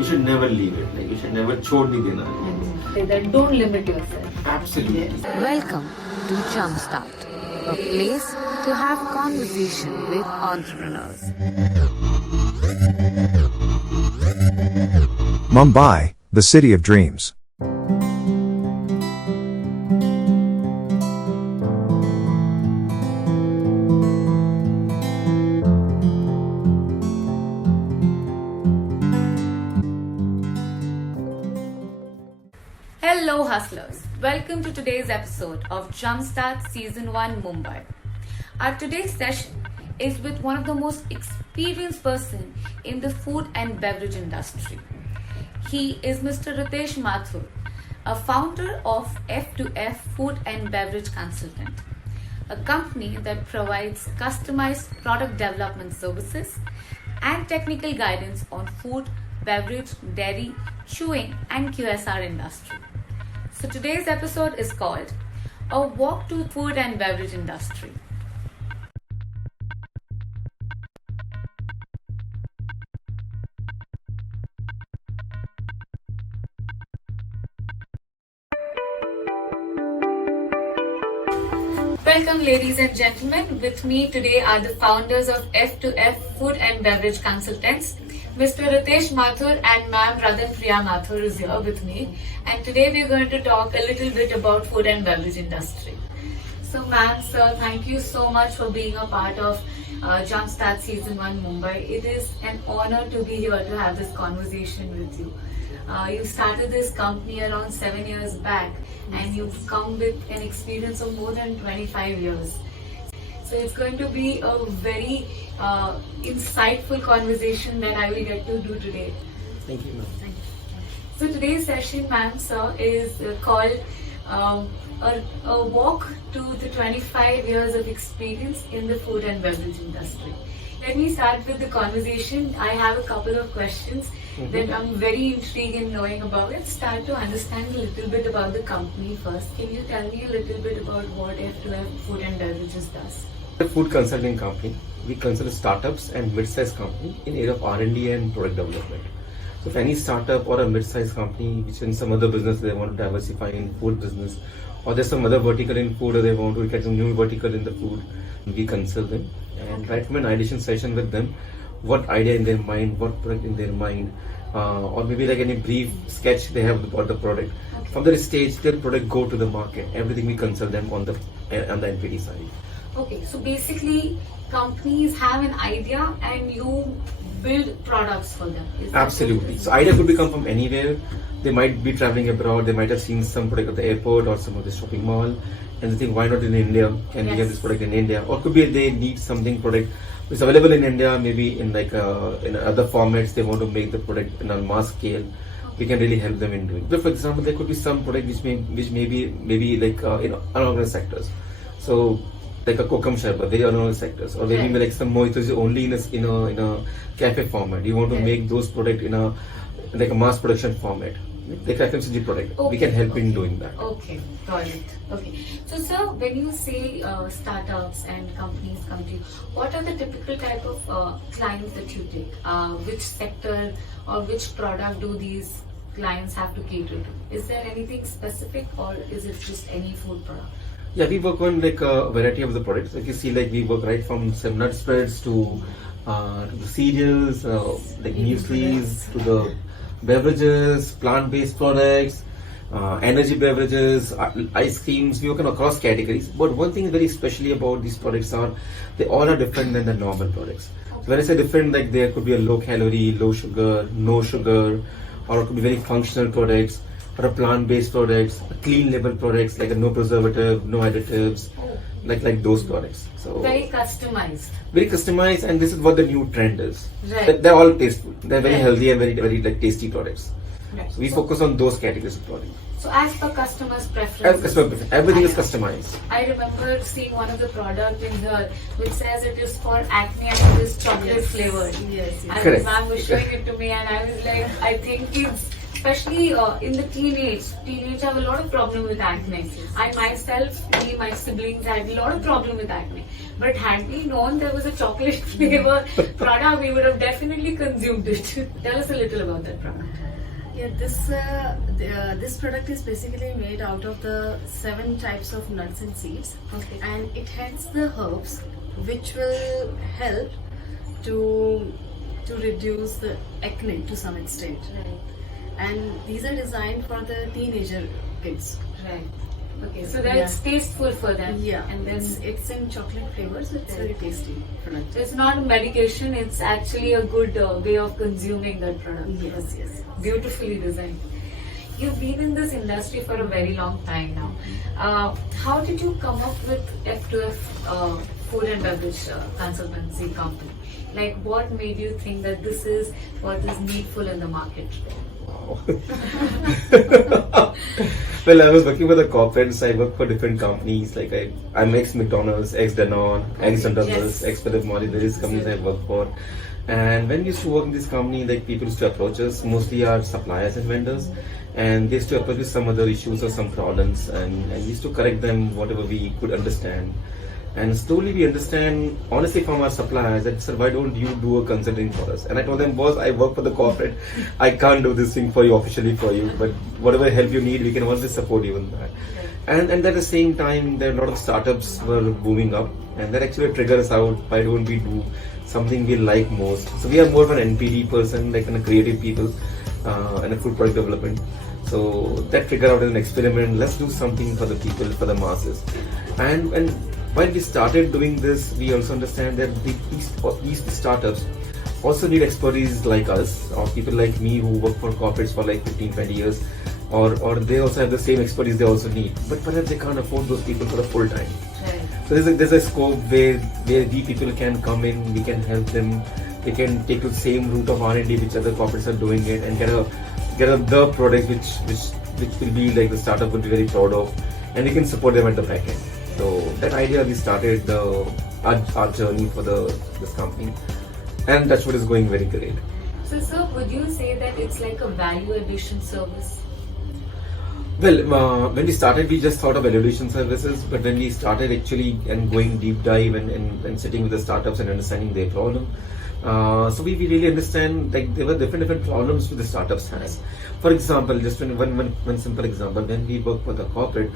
you should never leave it. Like you should never chhod nahi dena. Say that don't limit yourself. Absolutely. Welcome to Jumpstart, a place to have conversation with entrepreneurs. Mumbai, the city of dreams. Hello hustlers, welcome to today's episode of Jumpstart Season 1 Mumbai. Our today's session is with one of the most experienced person in the food and beverage industry. He is Mr. Ritesh Mathur, a founder of F2F Food and Beverage Consultant, a company that provides customized product development services and technical guidance on food, beverage, dairy, chewing and QSR industry. So today's episode is called A Walk to Food and Beverage Industry. Welcome ladies and gentlemen. With me today are the founders of F2F Food and Beverage Consultants. Mr. Ritesh Mathur and Ma'am Ratanpriya Mathur is here with me. And today we are going to talk a little bit about food and beverage industry. So ma'am, sir, thank you so much for being a part of Jumpstart Season 1 Mumbai. It is an honor to be here to have this conversation with you. You started this company around 7 years back and you've come with an experience of more than 25 years. So it's going to be a very insightful conversation that I will get to do today. Thank you, ma'am. Thank you. So today's session, ma'am, sir, is called a walk to the 25 years of experience in the food and beverage industry. Let me start with the conversation. I have a couple of questions that I'm very intrigued in knowing about. Let's start to understand a little bit about the company first. Can you tell me a little bit about what F2F Food and Beverages does? A food consulting company. We consider startups and mid-sized company in area of R&D and product development. So if any startup or a mid-sized company which in some other business they want to diversify in food business, or there's some other vertical in food or they want to get some new vertical in the food, we consult them and right from an ideation session with them, what idea in their mind, what product in their mind, or maybe like any brief sketch they have about the product. Okay. From that stage, their product go to the market. Everything we consult them on the NPD side. Okay, so basically companies have an idea and you build products for them. Is that Absolutely. what So idea could be come from anywhere. They might be traveling abroad. They might have seen some product at the airport or some of the shopping mall, and they think, why not in India? Can we Yes. have this product in India? Or could be they need something product which is available in India, maybe in like in other formats. They want to make the product in a mass scale. We can really help them in doing. But for example, there could be some product which may be like in unorganized sectors. So like a kokum sharbat, very unorganized sectors, or maybe Right. like some mojitos only in a cafe format. You want to Right. make those product in a like a mass production format, like FMCG product. We Okay, can help in okay. doing that. Okay, got it. Okay. So, sir, when you say startups and companies come to you, what are the typical type of clients that you take? Which sector or which product do these clients have to cater to? Is there anything specific or is it just any food product? Yeah, we work on like a variety of the products. Like you see, like we work right from some nut spreads to the cereals, like mueslis, to the beverages, plant-based products, energy beverages, ice creams. We work on across categories. But one thing very especially about these products are they all are different than the normal products. So when I say different, like there could be a low calorie, low sugar, no sugar, or it could be very functional products, or a plant-based products, clean label products like a no preservative, no additives, like those products. So Very customized. very customized, and this is what the new trend is. Right. They're all tasteful. They're very Right. healthy and very like tasty products. Right. So we focus on those categories of products. So as per customers' preference. Everything is customized. I remember seeing one of the product in here which says it is for acne and it is chocolate flavored. Yes, yes. And Correct. ma'am was showing it to me and I was like, I think it's especially in the teenage have a lot of problem with acne. I myself, me, my siblings had a lot of problem with acne. But had we known there was a chocolate flavor product, we would have definitely consumed it. Tell us a little about that product. Yeah, this product is basically made out of the 7 types of nuts and seeds, Okay. and it has the herbs which will help to reduce the acne to some extent. Right. And these are designed for the teenager kids. Right. Okay. So that it's tasteful for them. Yeah, And then it's in chocolate flavors. It's very tasty product. so it's not a medication. It's actually a good way of consuming that product. Yes. Beautifully designed. You've been in this industry for a very long time now. How did you come up with F2F food and beverage consultancy company? Like, what made you think that this is what is needful in the market today? Well, I was working with the corporates. I work for different companies. Like I'm ex McDonald's, ex Danone, ex Sundables, ex Philip Morris. There is companies I work for. And when we used to work in this company, like people used to approach us, mostly our suppliers and vendors, and they used to approach with some other issues or some problems, and we used to correct them whatever we could understand. And slowly we understand, honestly, from our suppliers that, sir, why don't you do a consulting for us? And I told them, boss, I work for the corporate. I can't do this thing for you, officially for you, but whatever help you need, we can always support you in that. And at the same time, there are a lot of startups were booming up, and that actually triggered us out. Why don't we do something we like most? So we are more of an NPD person, like a creative people, and a food product development. So that triggered out an experiment. Let's do something for the people, for the masses. And when we started doing this, we also understand that these startups also need expertise like us, or people like me who work for corporates for like 15-20 years, or they also have the same expertise they also need, but perhaps they can't afford those people for the full time. Right. So there's a scope where we people can come in, we can help them, they can take the same route of R&D which other corporates are doing it, and get the products which will be like the startup will be very proud of, and we can support them at the back end. So that idea, we started our journey for this company, and that's what is going very great. So, sir, would you say that it's like a value addition service? Well, when we started, we just thought of value addition services, but when we started actually and going deep dive and sitting with the startups and understanding their problem, so we really understand like there were different problems which the startups has. For example, just one simple example, when we work for the corporate,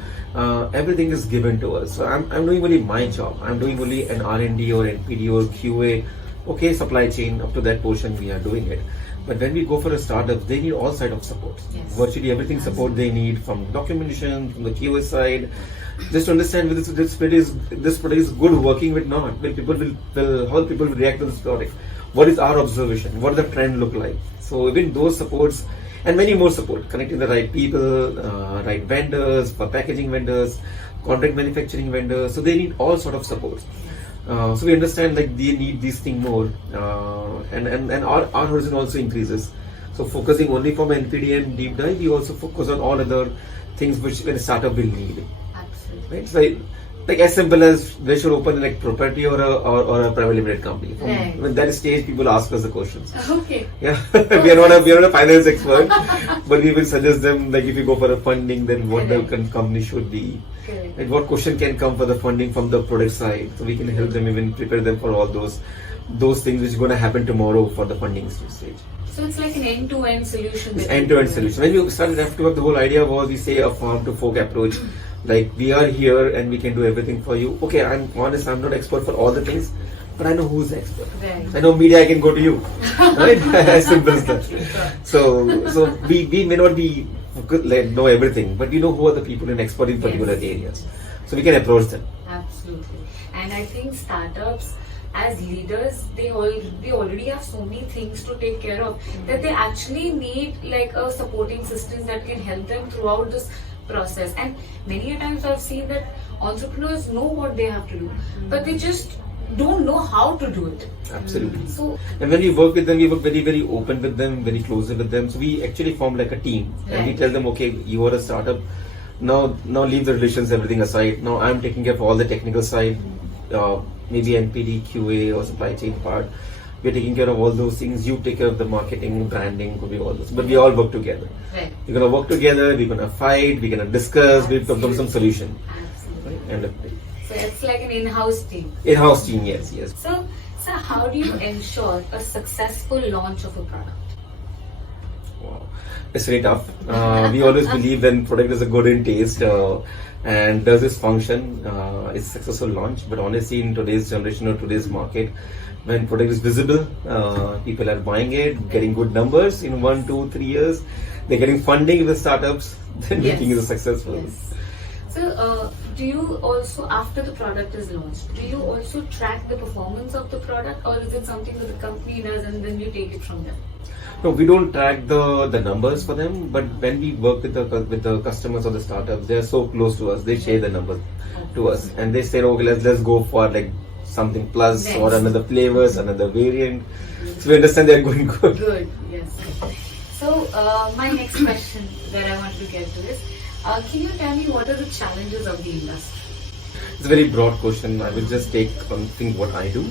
everything is given to us. So I'm doing only my job. I'm doing only an R&D or NPD or QA. Okay, supply chain, up to that portion we are doing it. But when we go for a startup, they need all side of support. Yes. Virtually everything support they need, from documentation, from the QA side, just to understand whether this product is good working with not. Will people how people will react to this product? What is our observation? What does the trend look like? So even those supports and many more support, connecting the right people, right vendors, for packaging vendors, contract manufacturing vendors. So they need all sort of supports. So we understand like they need these things more, and our horizon also increases. So focusing only from NPD and deep dive, we also focus on all other things which a startup will need. Absolutely. Right? So like as simple as they should open like property or a private limited company. From Right. when that stage, people ask us the questions. Okay. Yeah, we are not a finance expert, but we will suggest them like if you go for a funding, then what the company should be. Correct. And what question can come for the funding from the product side, so we can help them, even prepare them for all those things which are going to happen tomorrow for the funding stage. So it's like an end-to-end solution. It's end-to-end solution. When you started F2F, the whole idea was we say a farm to fork approach. Like we are here and we can do everything for you. Okay, I'm honest, I'm not expert for all the things, but I know who's the expert. Right. I know media, I can go to you. Right? As simple as that. So we may not be good, like, know everything, but we know who are the people in expert in particular areas. So we can approach them. Absolutely. And I think startups as leaders, we already have so many things to take care of that they actually need like a supporting system that can help them throughout this process. And many a times I've seen that entrepreneurs know what they have to do, but they just don't know how to do it. Absolutely. So, and when we work with them, we work very, very open with them, very closely with them. So we actually form like a team, and we Right. tell them, okay, you are a startup. Now leave the relations, everything aside. Now I'm taking care of all the technical side, maybe NPD, QA or supply chain part. we're taking care of all those things. You take care of the marketing, branding, could be all those. But we all work together. Right. We're gonna work together. We're gonna fight. We're gonna discuss. We'll come to some solution. Absolutely. Right? And So it's like an in-house team. in-house team, yes. So how do you ensure a successful launch of a product? Wow. It's very tough. We always believe when product is a good in taste and does its function, it's successful launch. But honestly, in today's generation or today's market, when product is visible, people are buying it, getting good numbers in 1, 2, 3 years. They're getting funding with startups. Then Yes. making it successful. Yes. So, do you also, after the product is launched, do you also track the performance of the product, or is it something that the company does and then you take it from them? No, we don't track the numbers for them, but when we work with the customers or the startups, they are so close to us. They share the numbers to us, and they say, okay, let's go for like something plus Next. or another flavors, another variant. So we understand they are going good. Good, yes. So, my next question that I want to get to is, can you tell me what are the challenges of the industry? It's a very broad question. I will just take think what I do.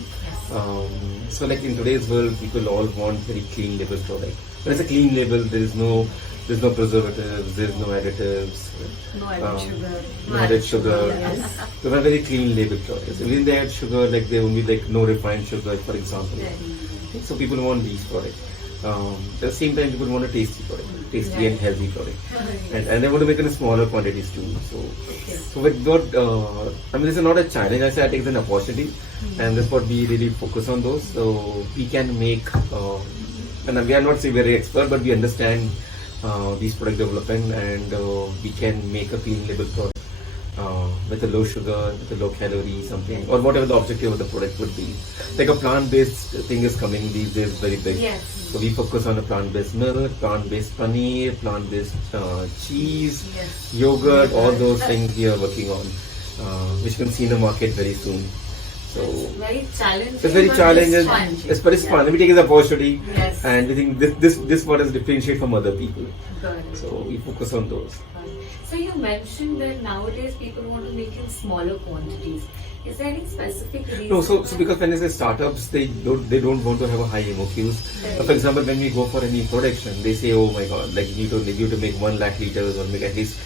So like in today's world, people all want very clean label product. When it's a clean label, there's no preservatives, there's no additives. No added sugar. No added sugar. Yes. So they're very clean label products. When they add sugar, like they only like no refined sugar, for example. So people want these products. At the same time, people want a tasty product, tasty and healthy product, and they want to make it in smaller quantities too. So with what I mean, this is not a challenge. I say I take it as an opportunity, and that's what we really focus on those. So we can make, and we are not say very expert, but we understand these product development, and we can make a clean label product. With a low sugar, with a low calorie, something, or whatever the objective of the product would be. Like a plant-based thing is coming these days very big. Yes. So we focus on a plant-based milk, plant-based paneer, plant-based cheese, Yes. yogurt, all those things we are working on, which you can see in the market very soon. So Very challenging. it's very but challenging. fun. But it's fun. We take it as an opportunity, Yes. and we think this what is differentiate from other people. Got it. So we focus on those. So you mentioned that nowadays people want to make in smaller quantities. Is there any specific reason? No, so because when I say startups, they don't want to have a high MOQs. Right. For example, when we go for any production, they say, oh my god, like you need to make 1 lakh liters or make at least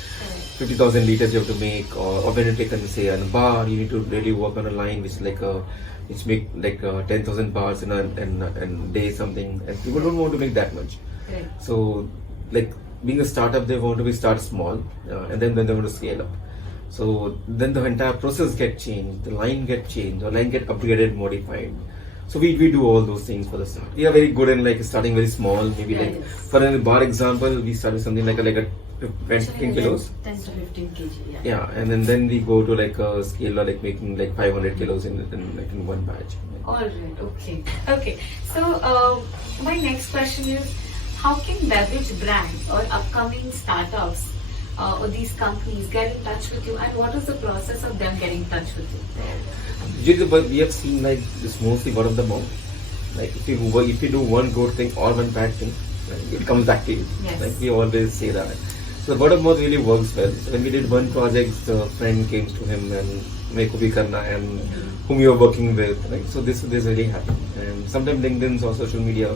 50,000 liters you have to make, or when you take say a bar, you need to really work on a line which like which make like 10,000 bars in a day something, and people don't want to make that much. Right. So like being a startup, they want to start small, and then they want to scale up. So then the entire process get changed, the line get changed, or line get upgraded, modified. So we do all those things for the start. We are very good in like starting very small, maybe Yeah, like yes. for a bar example, we start with something like a 15 kilos. 10 to 15 kg. Yeah. Yeah, and then we go to like a scale of like making like 500 kilos in one batch. All right. Okay. So my next question is, how can beverage brands or upcoming startups or these companies get in touch with you, and what is the process of them getting in touch with you? Usually, but we have seen like it's mostly word of the mouth. Like if you do one good thing or one bad thing, like, it comes back to you. Yes. Like we always say that. So the word of mouth really works well. So when we did one project, the friend came to him and make bhi karna, and whom you are working with. Right? So this really happened. And sometimes LinkedIn's or social media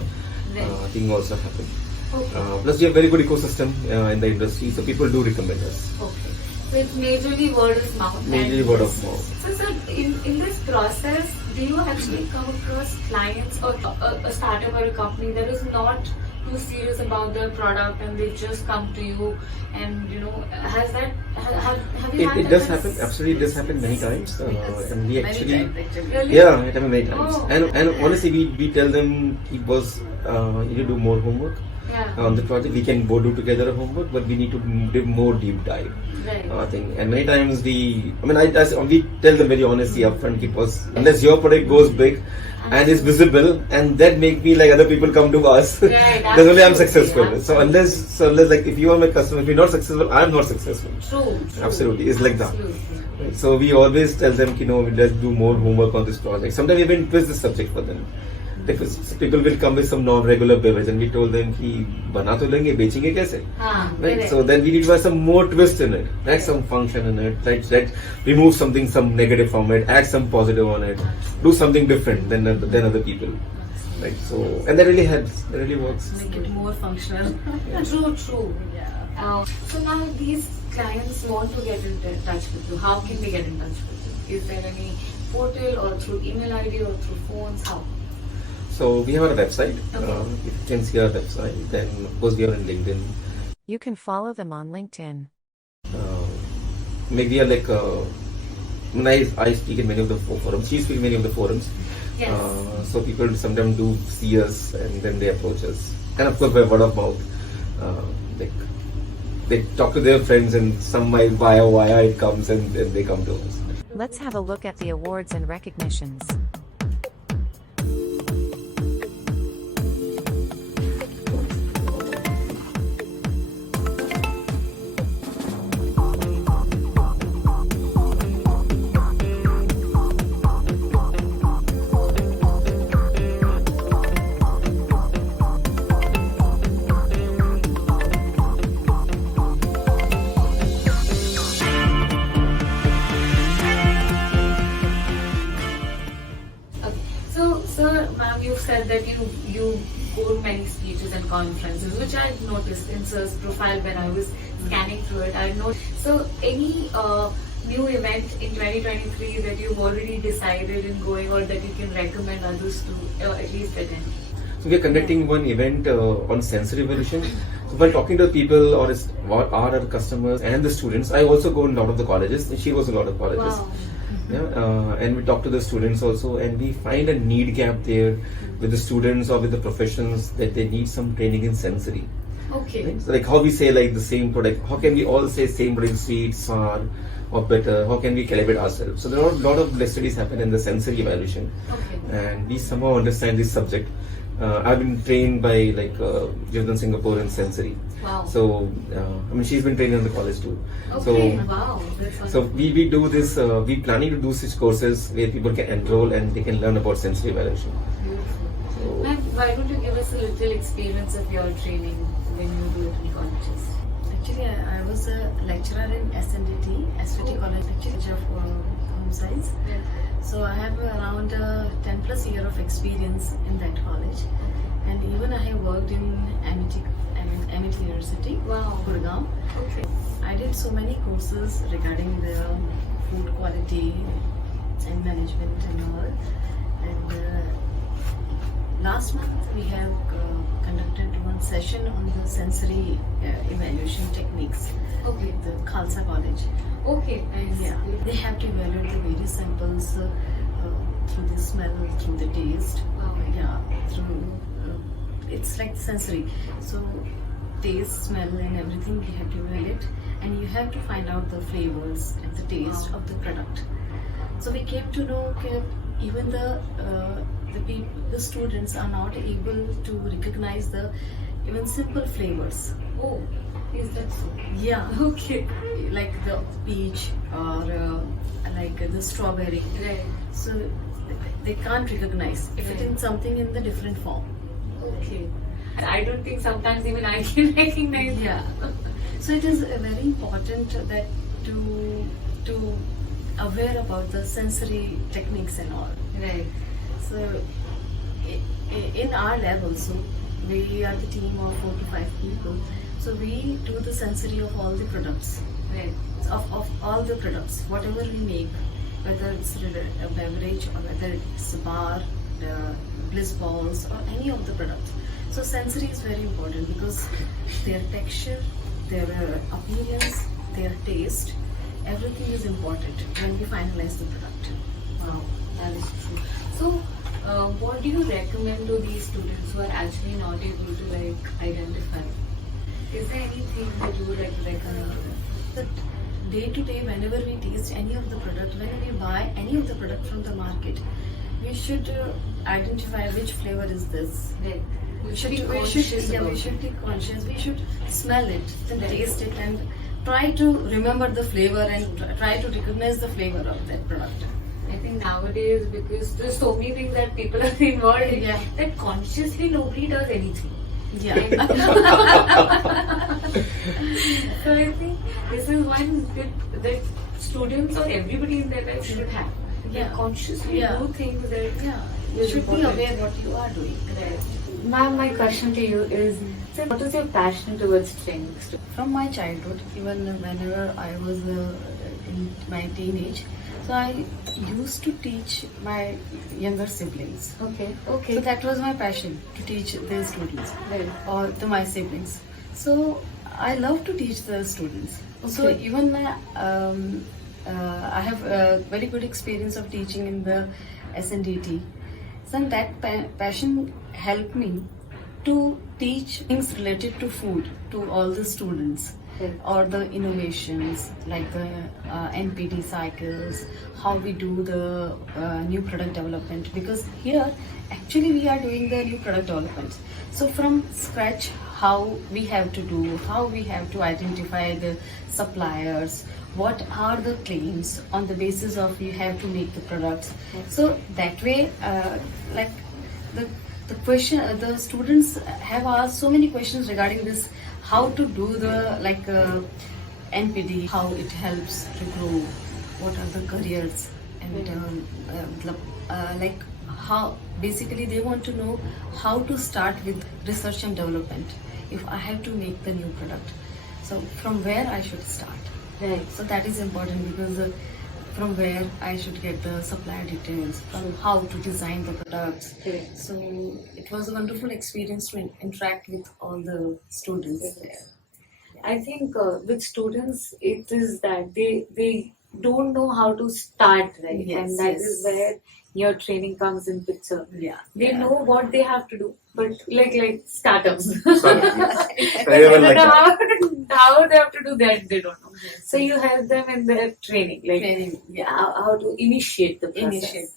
thing also happen. Okay. Plus we have very good ecosystem in the industry, so people do recommend us. Okay. So it's majorly word of mouth. Mainly and- word of mouth. So sir, in this process, do you actually come across clients or a startup or a company that is not too serious about their product and they just come to you, and has that have you had It that does kind of- happen. Absolutely, it does happen many times, and we Many actually. times actually. Really? Yeah, it happened many times. Oh. And honestly, we tell them it was you need to do more homework Yeah. on the project. We can both do together a homework, but we need to do more deep dive Right. thing. And many times we tell them very honestly upfront, it was unless your product goes big and is visible, and that make me like other people come to us. Right, Then only I'm absolutely, successful. So absolutely. unless like if you are my customer, if you're not successful, I'm not successful. True. Absolutely, it's like that. Absolutely. Right. So we always tell them, let's do more homework on this project. Sometimes we even twist the subject for them. Because people will come with some non-regular beverage, and we told them कि बना तो लेंगे, बेचेंगे कैसे? हाँ, Right. correct. So then we need to have some more twist in it, add some function in it, right? Remove some negative from it, add some positive on it, do something different than other people. right? So, and that really helps. That really works. Make it more functional. True. Yeah. So now these clients want to get in touch with you. How can they get in touch with you? Is there any portal or through email ID or through phones? How? So we have our website. Okay. You can see our website. Then of course we are on LinkedIn. You can follow them on LinkedIn. Maybe like I speak in many of the forums. She speaks in many of the forums. Yes. So people sometimes do see us and then they approach us. And of course by word of mouth, like they talk to their friends and some might via it comes and then they come to us. Let's have a look at the awards and recognitions. Okay. So, sir, ma'am, you said that you go to many speeches and conferences, which I noticed in sir's profile when I was scanning through it. I know. So, any new event in 2023 that you've already decided in going, or that you can recommend others to at least attend? So we are conducting one event on sensory evolution. So while talking to people or our customers and the students, I also go in a lot of the colleges. And she goes in a lot of colleges. Wow. Yeah, and we talk to the students also, and we find a need gap there with the students or with the professions that they need some training in sensory. Okay. Right? So like how we say like the same product, how can we all say same product, sweet, sour, or better? How can we calibrate ourselves? So there are a lot of studies happen in the sensory evaluation, Okay. and we somehow understand this subject. I've been trained by like Jordan Singapore in sensory. Wow. So I mean she's been trained in the college too. Okay. So Wow. That's so wonderful. we do this. We planning to do such courses where people can enroll and they can learn about sensory evaluation. Beautiful. So, Ma'am, why don't you give us a little experience of your training when you do it in colleges? Actually, I was a lecturer in SVT College, lecture of home science. So I have around 10 plus year of experience in that college, and even I have worked in MIT University, Wow. Gurgaon. Okay. I did so many courses regarding the food quality and management and all. And last month we have conducted one session on the sensory evaluation techniques Okay. with the Khalsa College. Okay. Nice. Yeah, they have to evaluate the various samples through the smell, through the taste. Wow. Yeah, through it's like sensory. So taste, smell, and everything we have to evaluate, and you have to find out the flavors and the taste Wow. of the product. So we came to know that even the students are not able to recognize the even simple flavors. Oh, is that so? Yeah. Okay. Like the peach or like the strawberry. Right. So they can't recognize if it Right. is something in the different form. Okay. I don't think sometimes even I can recognize. Yeah. So it is very important that to aware about the sensory techniques and all. Right. So in our lab also, we are the team of 4 to 5 people. So we do the sensory of all the products. Right. Of all the products, whatever we make, whether it's a beverage or whether it's a bar, bliss balls or any of the products. So sensory is very important because their texture, their appearance, their taste, everything is important when we finalize the product. Wow, that is true. So, what do you recommend to these students who are actually not able to identify? Is there anything that you would recommend to them? That day to day, whenever we taste any of the product, when we buy any of the product from the market, we should identify which flavor is this. Right. We should be be conscious about we it. should be conscious. We should smell it, then Right. taste it, and try to remember the flavor and try to recognize the flavor of that product. I think nowadays, because there's so many things that people are involved in, Yeah. that consciously nobody does anything. Yeah. So I think this is one that students or everybody in their life should have. Yeah. consciously Yeah. do things that Yeah, you should be important. aware what you are doing. Right. Ma'am, my question to you is, so what is your passion towards training? From my childhood, even whenever I was in my teenage, so I used to teach my younger siblings. Okay. So Okay. that was my passion, to teach the students Right. or my siblings. So I love to teach the students. So Okay. even I have a very good experience of teaching in the SNDT. So that passion helped me to teach things related to food to all the students, Right. or the innovations like the NPD cycles, how we do the new product development, because here actually we are doing the new product development. So from scratch, how we have to do, how we have to identify the suppliers, what are the claims on the basis of you have to make the products. So that way, like the question, the students have asked so many questions regarding this, how to do the NPD, how it helps to grow, what are the careers, and like how basically they want to know how to start with research and development if I have to make the new product. So from where I should start. Right. So that is important, because from where I should get the supplier details, from how to design the products. Correct. So it was a wonderful experience to interact with all the students there. I think with students, it is that they don't know how to start, right? Yes, And that yes. is where your training comes in picture. Yeah. They know what they have to do, but like startups. Startups, yes. They Everyone don't like know that. how they have to do that, they don't know. Yes. So you help them in their training, like Training, yeah. how to initiate the process. Initiate.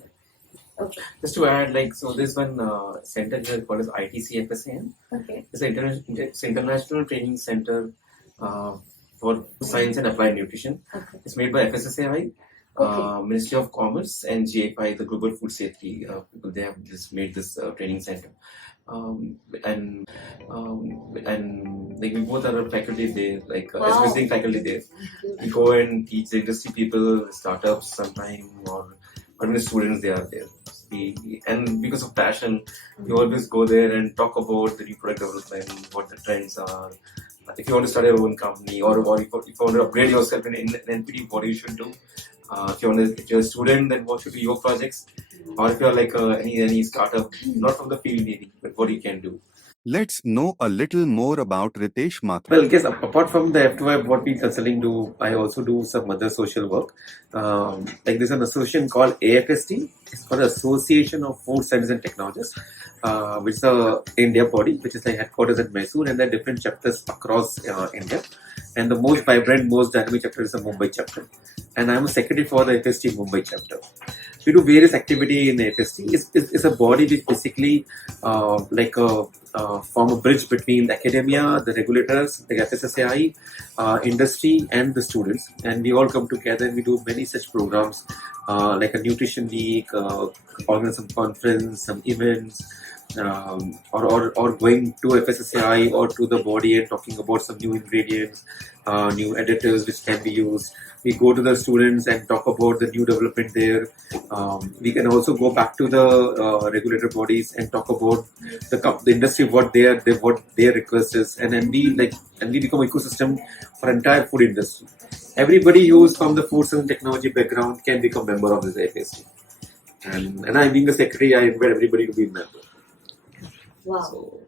Okay. Just to add, like, so there's one center here called as ITCFSAN. Okay. It's an international training center for science and applied nutrition. Okay. It's made by FSSAI, Okay. Ministry of Commerce, and GFI, the Global Food Safety people. They have just made this training center, and like we both are a faculty there, like as Wow. visiting faculty there. We go and teach the industry people, startups, sometime, or even the students. They are there. And because of passion, we always go there and talk about the new product development, what the trends are. If you want to start your own company, or if you want to upgrade yourself in NPD, what you should do. If you're a student, then what should be your projects? Or if you're like any startup, not from the field maybe, but what you can do. Let's know a little more about Ritesh Mathur. Well, yes, apart from the F2F, what we consulting do, I also do some other social work. Like there's an association called AFST. It's called Association of Food Science and Technologists, which is a India body, which is like headquarters at Mysore, and there are different chapters across India. And the most vibrant, most dynamic chapter is the Mumbai chapter. And I'm a secretary for the FST Mumbai chapter. We do various activity in the FST. It's a body which basically form a bridge between the academia, the regulators, the FSSAI, industry, and the students. And we all come together and we do many such programs, like a nutrition week, organize some conference, some events, or going to FSSAI or to the body and talking about some new ingredients, new additives which can be used. We go to the students and talk about the new development there. We can also go back to the regulator bodies and talk about the industry, what their request is, and then we become ecosystem for entire food industry. Everybody who's from the food science and technology background can become member of this FST. And I, being the secretary, I invite everybody to be a member. Wow.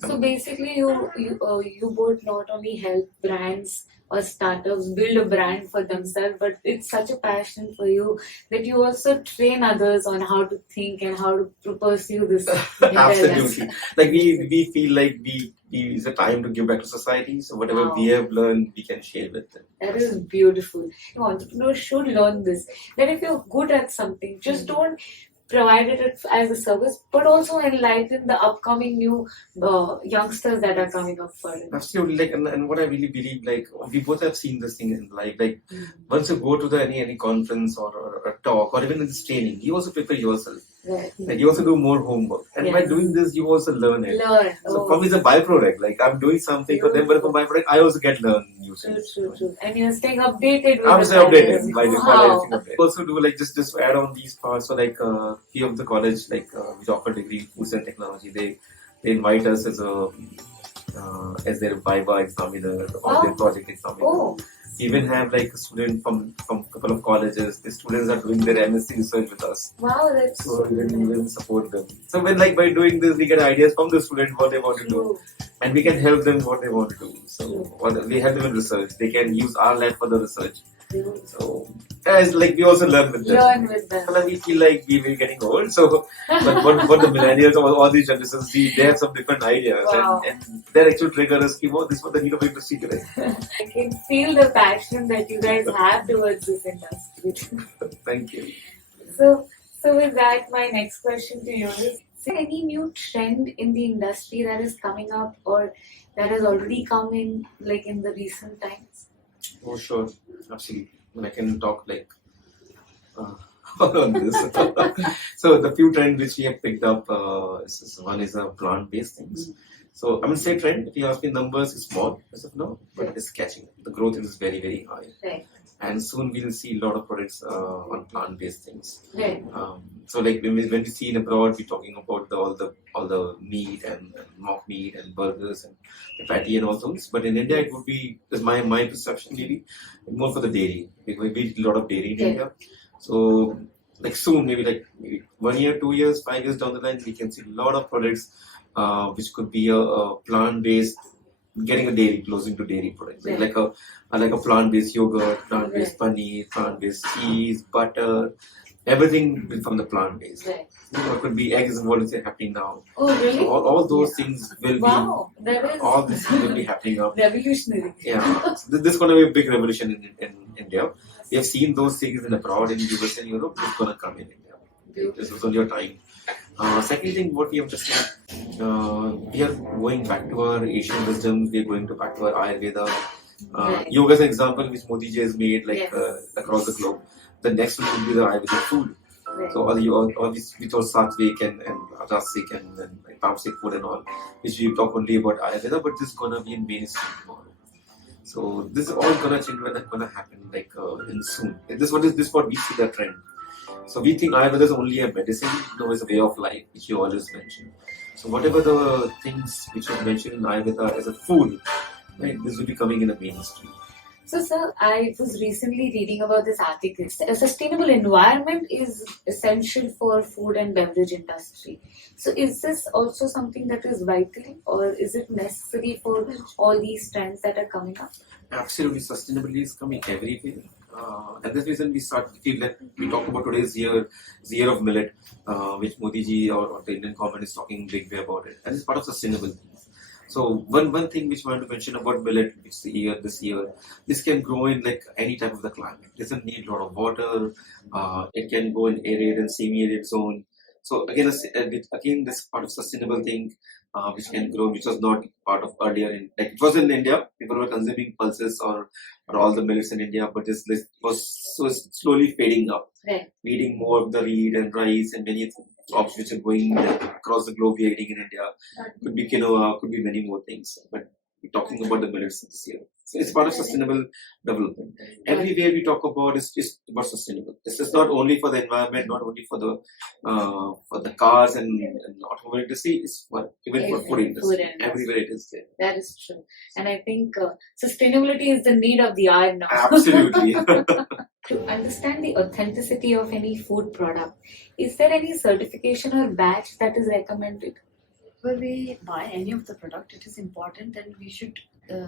So basically, you both not only help brands or startups build a brand for themselves, but it's such a passion for you that you also train others on how to think and how to pursue this. Absolutely. Like we feel like we it's a time to give back to society. So whatever Wow. we have learned, we can share with them. That is beautiful. Entrepreneurs should learn this. That if you're good at something, just don't provide it as a service, but also enlighten the upcoming new youngsters that are coming up for it. Absolutely. Like and what I really believe, like we both have seen this thing in life. Like once you go to the any conference or a talk or even in this training, you also prepare yourself. Right. Like you also do more homework, and by Yes. doing this, you also learn it. Learn. So for me, it's a byproduct. Like I'm doing something for them, but for byproduct, I also get learn new True, things. true, true. And you're staying updated with I'm the staying updated times. by Wow. everything updated. Also do like just to add on these parts. So like few of the college which offer degree in foods and technology, they invite us as their viva examiner or their project examiner. Oh. We even have like a student from a couple of colleges. The students are doing their MSc research with us. Wow, that's So even support them. So when by doing this, we get ideas from the students what they want to do, and we can help them what they want to do. So we help them in research. They can use our lab for the research. So as like we also learn with them. Learn with them. And we feel like we're getting old. So but what the millennials or all these generations, they have some different ideas, Wow. and their actual trigger is, this is what the need of industry today. I can feel the passion that you guys have towards this industry. Thank you. So with that, my next question to you is there any new trend in the industry that is coming up or that has already come in like in the recent times? Oh, sure. Absolutely. I can talk like on this. So the few trends which we have picked up, one is plant-based things. So I would say trend, if you ask me numbers, is small as of now, but it's catching up. The growth is very, very high. Right. And soon we'll see a lot of products on plant-based things. Right. So like when we see in abroad, we're talking about all the meat and mock meat and burgers and the patty and all those. But in India, it would be, is my perception maybe, more for the dairy. We eat a lot of dairy in India. So like soon, maybe 1 year, 2 years, 5 years down the line, we can see a lot of products which could be a plant-based, getting a dairy, closing to dairy products, like a plant-based yogurt, plant-based paneer, plant-based cheese, butter, everything from the plant-based. Right. It could be eggs and what is happening now. Oh, really? So all those things will Wow, that is all this will be happening now. revolutionary. Yeah, so this is going to be a big revolution in India. We have seen those things in abroad, in US and Europe. It's going to come in India. This is only your time. Second thing, what we have to say, we are going back to our Asian wisdom. We are going back to our Ayurveda. Yoga is an example which Modi ji has made across the globe. The next one will be the Ayurvedic food. Right. So all these which are sattvic and rasic and tamasic food and all, which we talk only about Ayurveda, but this is gonna be in mainstream tomorrow. So this is all gonna change when it's gonna happen in soon. This what we see the trend. So we think Ayurveda is only a medicine, no, it's a way of life, which you always mention. So whatever the things which you mentioned in Ayurveda as a food, right, this will be coming in the mainstream. So, sir, I was recently reading about this article. A sustainable environment is essential for food and beverage industry. So, is this also something that is vital, or is it necessary for all these trends that are coming up? Absolutely, sustainability is coming everywhere. And this reason we feel that we talk about today's year, is the year of millet, which Modi ji or the Indian government is talking big way about it, and it's part of sustainable things. So one thing which I want to mention about millet, which this year, this can grow in like any type of the climate. It doesn't need a lot of water. It can go in arid and semi-arid zone. So again, this part of sustainable thing, which can grow, which was not part of earlier it was in India. People were consuming pulses or all the millets in India, but this was so slowly fading up. Right. Eating more of the reed and rice and many crops which are going across the globe. We are eating in India. Could be quinoa, could be many more things. But we're talking about the millets this year. So it's part of sustainable development. Everywhere we talk about is about sustainable. This is not only for the environment, not only for the cars and automobile industry. It's even for food industry. Everywhere it is there. That is true. And I think sustainability is the need of the hour now. Absolutely. To understand the authenticity of any food product, is there any certification or badge that is recommended? When we buy any of the product, it is important that we should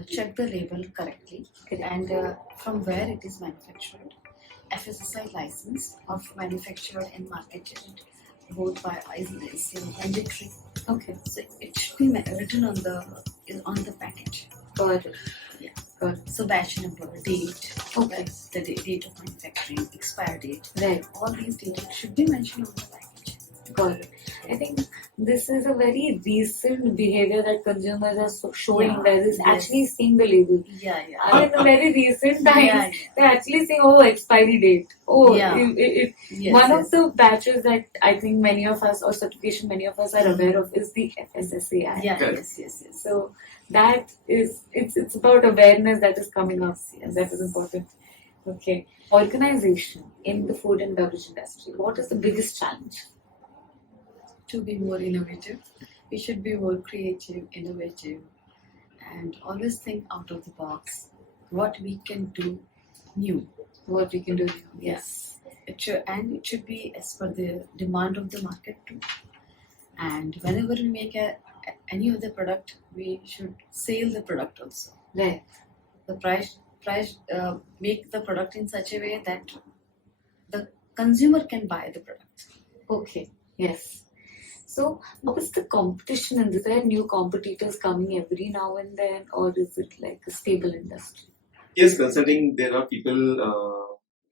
check the label correctly and from where it is manufactured. FSSAI license of manufactured and marketed both by is mandatory. Okay. So it should be written on the package. Got it. Yeah. Got it. So batch number, date, Okay. the date of manufacturing, expire date. Right. All these data should be mentioned on the package. Got it. I think this is a very recent behavior that consumers are showing. Yeah. That is actually seeing the label. Yeah, yeah. I mean, in the very recent times, Yeah, they're actually saying, "Oh, expiry date." Oh, Yeah. it, Yes, one yes. of the batches that I think many of us, or certification many of us are aware of, is the FSSAI. Yeah, Correct. yes. So that is, it's about awareness that is coming up, and that is important. Okay, organization in the food and beverage industry. What is the biggest challenge? To be more innovative, we should be more creative, innovative, and always think out of the box. What we can do new. What we can do? Yes. It should be as per the demand of the market too. And whenever we make any of the product, we should sell the product also. Right. The price make the product in such a way that the consumer can buy the product. Okay. Yes. So, what is the competition in this? Are there new competitors coming every now and then, or is it like a stable industry? Yes, consulting, there are people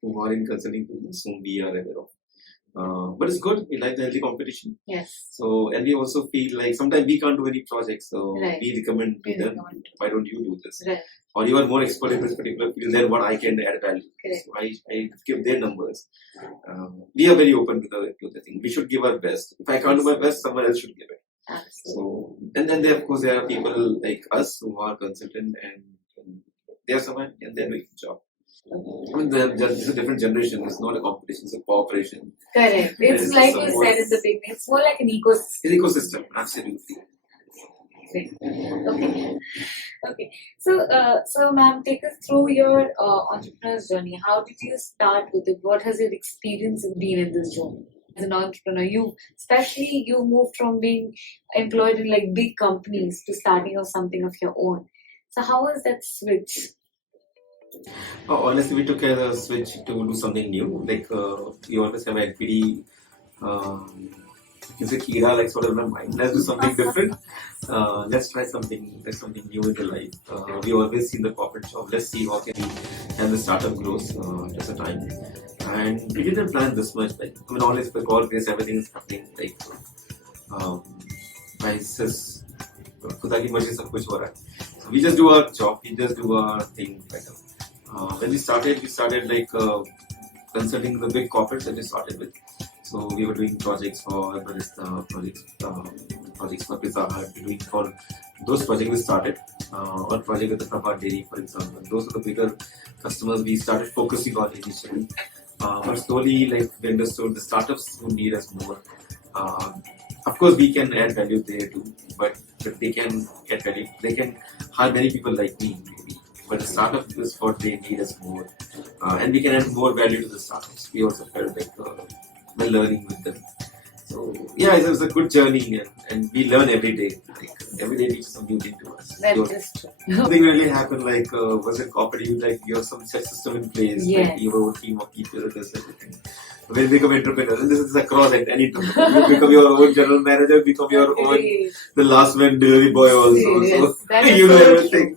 who are in consulting business whom we are aware of. But it's good, we like the healthy competition. Yes. So, and we also feel like sometimes we can't do any projects, so Right. we recommend to We them, recommend. why don't you do this? Right. Or you are more expert in this particular field, then what I can add value. Correct. So I give their numbers. We are very open to the thing. We should give our best. If I can't do my best, someone else should give it. Absolutely. So, and then there, of course, there are people like us who are consultant and they are someone and they're doing the job. I mean, it's a different generation. It's not a competition, it's a cooperation. Correct. It's It's like a you support. said in the beginning. It's more like an ecosystem. It's ecosystem, absolutely. Okay. Okay. So, ma'am, take us through your entrepreneur's journey. How did you start with it? What has your experience been in this journey? As an entrepreneur, you moved from being employed in like big companies to starting of something of your own. So, how was that switch? Honestly, we took a switch to do something new. Like, we always have a pretty, is it Kira, like sort of in our mind. Let's do something different. Let's try something new in the life. We always see the corporate job. Let's see how can we have the startup grows just a time. And we didn't plan this much. Like, I mean, always the call place, everything is happening. Like, prices, खुदा की मर्जी सब कुछ हो रहा है. So we just do our job. We just do our thing better. When we started like consulting the big corporates that we started with. So we were doing projects for Barista, projects for Pizza Hut, doing for those projects we started, or project with the Prabhat Dairy, for example. Those are the bigger customers we started focusing on initially. But slowly, like we understood, the startups would need us more. Of course, we can add value there too, but they can get value. They can hire many people like me, maybe. But the startup is what they need us more, and we can add more value to the startups. We also felt like by learning with them. So yeah, it was a good journey, and we learn every day. Like every day teaches some new thing to us. That So, is true. nothing really happened. Like was it corporate? You have some set system in place. Yes. Like you have a team of people. This everything. When you become entrepreneurs, and this is across at any time. You become your own general manager, become your own Agreed. the last man delivery boy also. Yes, So that is you know so everything.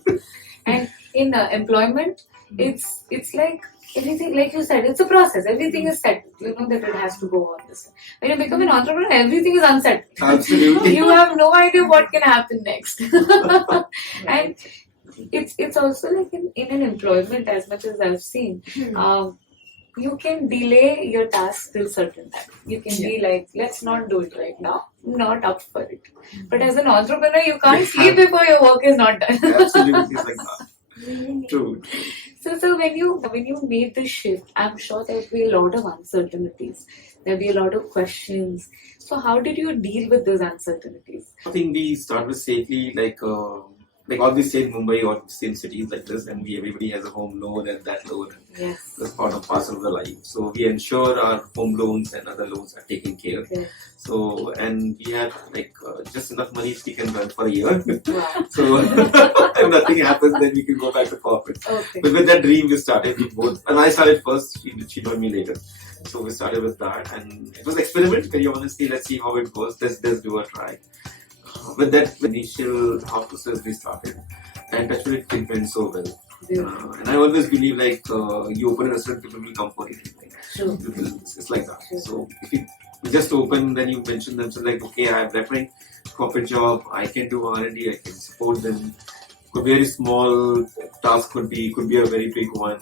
And in employment, it's like everything, like you said, it's a process. Everything is set. You know that it has to go on this way. When you become an entrepreneur, everything is unset. Absolutely. You have no idea what can happen next. And it's also like in an employment, as much as I've seen, you can delay your task till certain time. You can be like, let's not do it right now. I'm not up for it. But as an entrepreneur, you can't sleep before your work is not done. Absolutely, it's like that. True. So when you made this shift, I'm sure there'll be a lot of uncertainties. There'll be a lot of questions. So how did you deal with those uncertainties? I think we start with safely, like always say in Mumbai or same cities like this, and everybody has a home loan and that loan. Yes. That's part of parcel of the life. So we ensure our home loans and other loans are taken care of. Yes. So, and we had like just enough money we can run for a year. Wow. So if nothing happens, then we can go back to corporate. Okay. But with that dream, we started. We both, and I started first. She joined me later. So we started with that, and it was an experiment. Very honestly, let's see how it goes. Let's do a try. With that initial thought process, we started, and actually it went so well. And I always believe you open a restaurant, people will come for it. True. It's like that. True. So if you just open, then you mention themselves okay, I have left my corporate job, I can do R&D, I can support them. Could be a very small task, could be a very big one.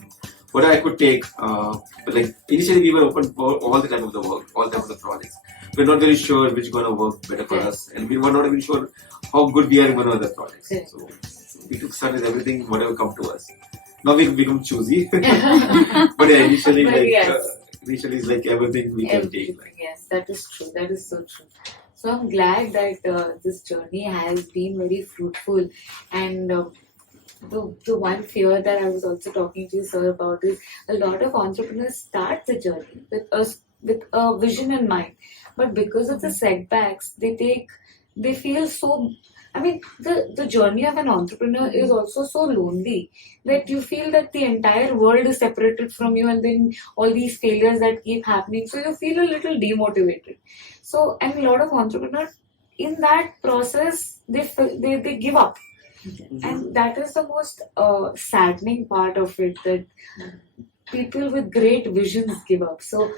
What I could take, but initially we were open for all the time of the work, all the time of the projects. We're not very sure which gonna work better for us, and we were not even sure how good we are in one of the projects. So we took start with everything, whatever come to us. Now we become choosy, but initially initially it's everything we can take. Yes, that is true. That is so true. So I'm glad that this journey has been very fruitful, and the one fear that I was also talking to you, sir, about is a lot of entrepreneurs start the journey with a vision in mind, but because of the setbacks, they feel so. I mean, the journey of an entrepreneur is also so lonely that you feel that the entire world is separated from you, and then all these failures that keep happening, so you feel a little demotivated. So, and a lot of entrepreneurs in that process, they give up. And that is the most saddening part of it, that people with great visions give up. So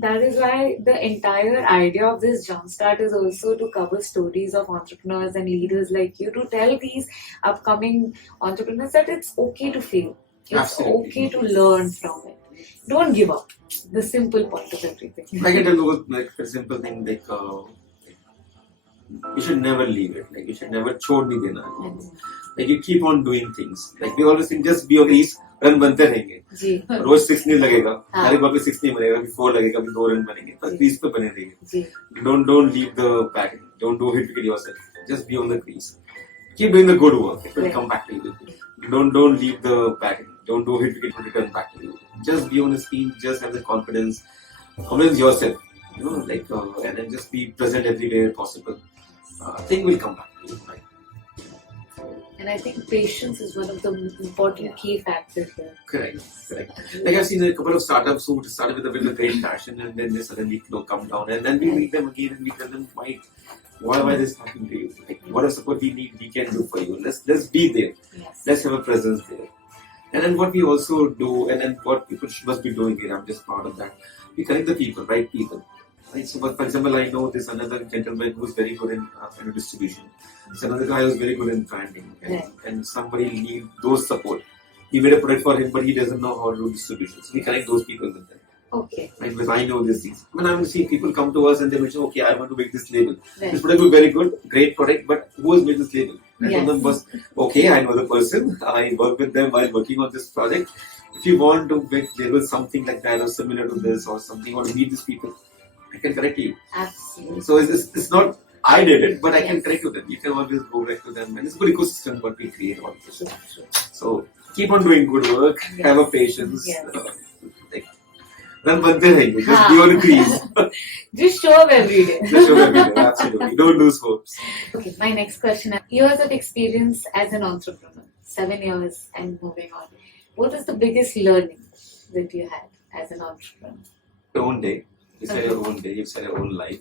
that is why the entire idea of this Jumpstart is also to cover stories of entrepreneurs and leaders like you, to tell these upcoming entrepreneurs that it's okay to fail. It's Absolutely. okay to learn from it. Don't give up. The simple point of everything. I can tell you a simple thing you should never leave it. You should never chhod nahi dena. You keep on doing things. We always think just be on these, run बनते रहेंगे. जी. रोज 6 नहीं लगेगा. हमारे बाप पे 6 नहीं बनेगा, कभी 4 लगेगा, कभी 2 रन बनेंगे. बस crease पे बने रहिए. जी. Don't leave the pattern. Don't do it with yourself. Just be on the crease. Keep doing the good work. It will come back to you. Don't leave the pattern. Don't do it. It will return back to you. Just be on the scene. Just have the confidence. Convince yourself. And then just be present everywhere possible. Thing will come back to you. Right? And I think patience is one of the important key factors here. Correct. I've seen a couple of startups who started with a great passion, and then they suddenly come down, and then we meet them again and we tell them why this happened to you? What support we need, we can do for you. Let's be there. Yes. Let's have a presence there. And then what we also do, and then what people must be doing here, I'm just part of that. We connect the people, right people. Right? So, for example, I know this another gentleman who's very good in distribution. There's another guy who's very good in branding, and somebody needs those support. We made a product for him, but he doesn't know how to do distribution. So we connect those people with them. Okay. Right? Because I know these things. When I'm seeing people come to us and they mention, okay, I want to make this label. Right. This product was very good, great product, but who has made this label? And Yes. one of them was, okay, I know the person. I work with them while working on this project. If you want to make label something like that or similar to this or something, or to meet these people, I can connect you. Absolutely. So it's not I did it, but I can Yes. connect to them. You can always go back to them, and it's a good ecosystem what we create also. True. So keep on doing good work. Yes. Have a patience. Yes. Run bante rahenge. Just be on the crease. Just show up every day. Just show every day. Absolutely. Don't lose hopes. Okay, my next question. Years of experience as an entrepreneur, 7 years and moving on. What is the biggest learning that you had as an entrepreneur? Your own day. You set your own day. You set your own life.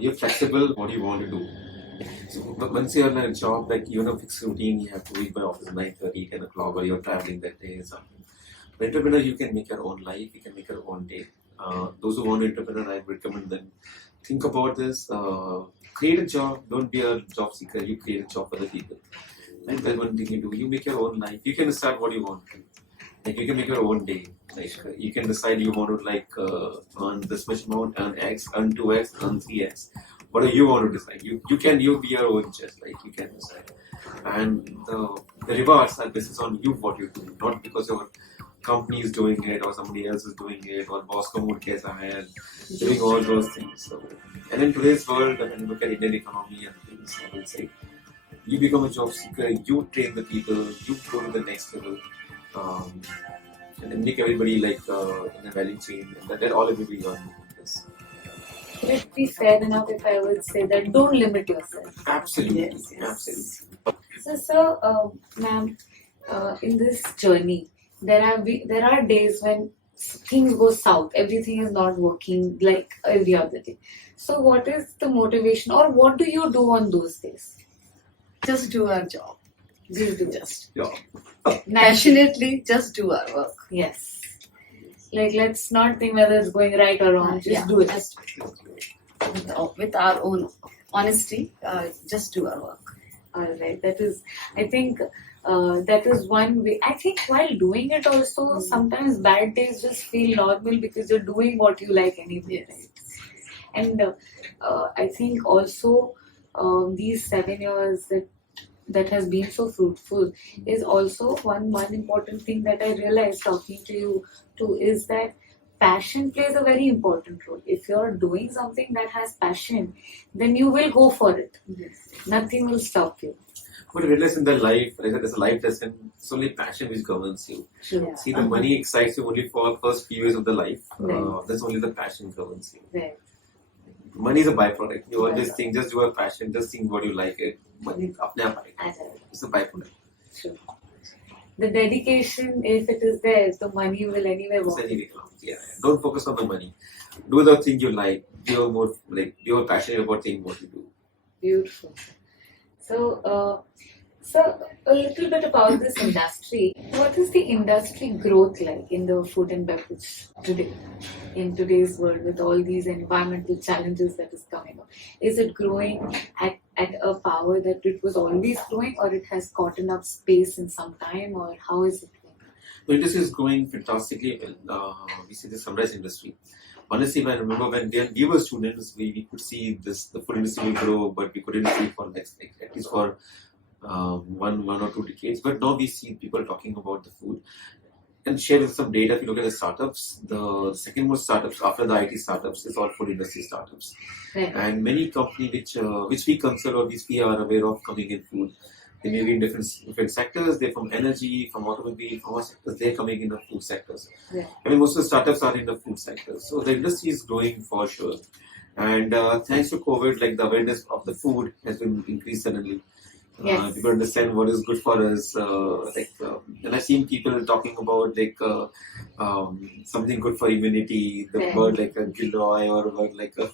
You're flexible. What you want to do. So once you're in a job, you have a fixed routine. You have to leave by office 9:30, 10 o'clock, or you're traveling that day or something. But entrepreneur, you can make your own life. You can make your own day. Those who want to entrepreneur, I recommend them. Think about this. Create a job. Don't be a job seeker. You create a job for the people. And then one thing you do, you make your own life. You can decide what you want to do. You can make your own day. You can decide you want to earn this much amount, earn X, earn 2X, earn 3X. Whatever you want to decide. You be your own judge. You can decide. And the rewards are based on you what you do, not because your company is doing it or somebody else is doing it or boss ka mood kaisa hai, doing all those things. So, and in today's world, when you look at Indian economy and things, I will say, you become a job seeker, you train the people, you go to the next level, and then make everybody in a value chain, and that all everybody learn. Yes. Would it be fair enough if I would say that don't limit yourself? Absolutely, Yes. absolutely. So, ma'am, in this journey, there are days when things go south. Everything is not working like every other day. So, what is the motivation, or what do you do on those days? Just do our job. Please do. Just Yeah. passionately, just do our work. Yes. Like, let's not think whether it's going right or wrong. Just do it. Just with our own honesty, just do our work. All right. That is, I think, that is one way. I think while doing it also, sometimes bad days just feel normal because you're doing what you like anyway. Yes. Right? And I think also these 7 years that has been so fruitful is also one important thing that I realized talking to you too, is that passion plays a very important role. If you're doing something that has passion, then you will go for it. Yes. Nothing will stop you. But I realize in the life, there's a life lesson, it's only passion which governs you. Sure. See, the money excites you only for first few years of the life. Right. That's only the passion governs you. Right. Money is a byproduct. You always think, just do a passion, just think what you like it. Money, apne aap aayega. It's a byproduct. Sure. The dedication, if it is there, the money will anyway It's walk. anyway comes. Yeah. Don't focus on the money. Do the thing you like. You're passionate about thing what you do. Beautiful. So, a little bit about this industry. What is the industry growth like in the food and beverage today, in today's world with all these environmental challenges that is coming up? Is it growing at a power that it was always growing, or it has gotten up space in some time, or how is it going? The industry is growing fantastically well. We see the sunrise industry. Honestly, I remember when we were students, we could see the food industry will grow, but we couldn't see for next, at least for one or two decades. But now we see people talking about the food. And share with some data. If you look at the startups, the second most startups after the IT startups is all food industry startups. Right. And many companies which we consider or which we are aware of coming in food. They may be in different sectors. They're from energy, from automobile, from all sectors. They're coming in the food sectors. Yeah. I mean, most of the startups are in the food sector. So the industry is growing for sure. And thanks to COVID, like the awareness of the food has been increased suddenly. Yes. People understand what is good for us. And I've seen people talking about something good for immunity. The Right. word like a Gilroy or a word like a